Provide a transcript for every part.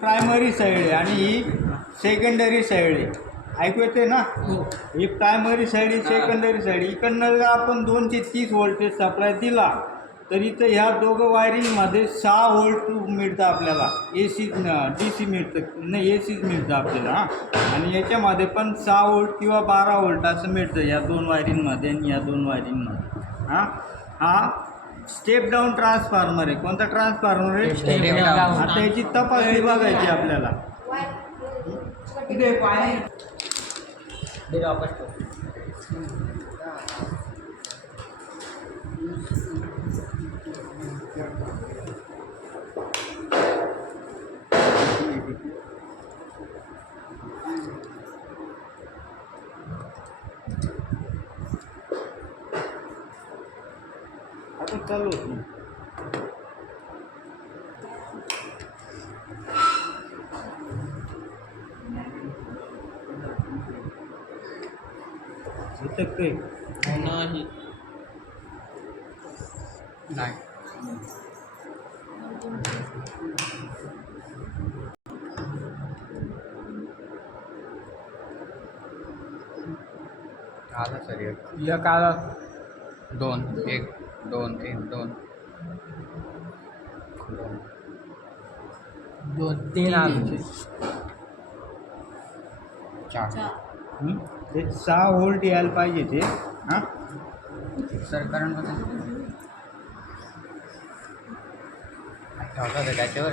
Primary side आहे आणि ही secondary side आहे. ऐकू येते ना? ही प्रायमरी साईड ही सेकंडरी साईड. इकडनं जर आपण 230 व्होल्टेज सप्लाय दिला तर इथं ह्या दोघं वायरिंगमध्ये 6 व्होल्ट मिळतं आपल्याला. AC DC मिळतं नाही, ACच मिळतं आपल्याला. हां, आणि याच्यामध्ये पण 6 व्होल्ट किंवा 12 व्होल्ट असं मिळतं या 2 वायरिंगमध्ये आणि या 2 वायरिंगमध्ये. हां, हा स्टेप डाऊन ट्रान्सफॉर्मर आहे. कोणता ट्रान्सफॉर्मर आहे? Step down. आता याची तपासणी बघायची आपल्याला. आता चालू होती. इथं काही नाही. आला सर एक आला. 2 1 2 1 2 2 3 आले. 4 ते 6 व्होल्ट यायला पाहिजे ते. हां, सर करंट होता त्याच्यावर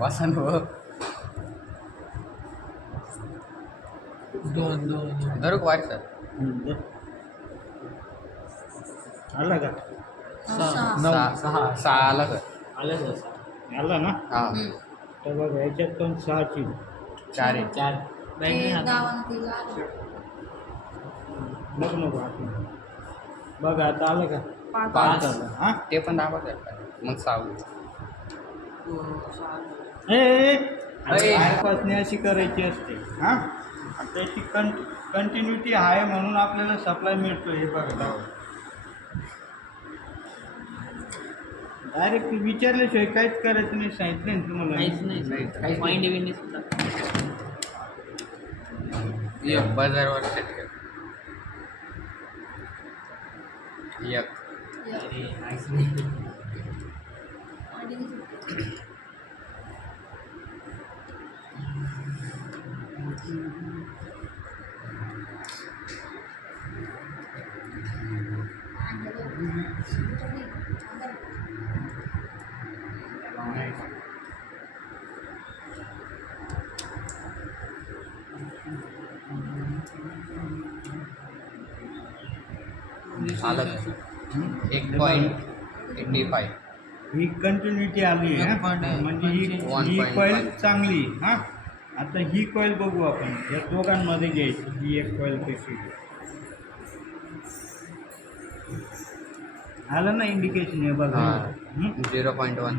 वासन हो. 2 धरू का वारी सर? आला का? 6 आला सर. आला ना? हां तर बघ याच्यात पण 6ची 4 आहे. 4 बघ नको आपण. बघ आता आलं का? 5 आलं. हां, ते पण दाबा सर. मग 6 होईल. तपासणी अशी करायची असते. हां, त्याची कंटिन्युटी आहे म्हणून आपल्याला सप्लाय मिळतो. हे बघा, डायरेक्ट विचारल्याशिवाय काहीच करायचं नाही. सांगितलं ना तुम्हाला. बाजारवर सेट कर. एक आलं 1.85. ही कंटिन्युटी आली आहे. म्हणजे ही 1.5. कॉईल चांगली. हां, आता ही कॉईल बघू आपण. या दोघांमध्ये घ्यायची. ही एक कॉईल कशी आलं ना इंडिकेशन आहे बघा. 0.1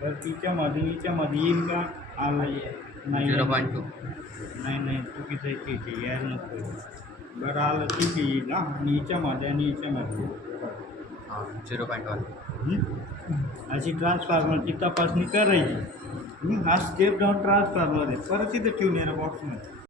तर तिच्यामध्ये हिच्यामध्ये येईल का? आलं नाही. 0.2 नाही चुकीचं आहे ते यायला नको. बरं आलं ठीक आहे, येईल. ना आणि हिच्यामध्ये आणि हिच्यामध्ये 0.1 अशी ट्रान्सफॉर्मरची तपासणी करायची. हा स्टेप डाऊन ट्रान्सफॉर्मर आहे. परत तिथं ठेवून येणार बॉक्समध्ये.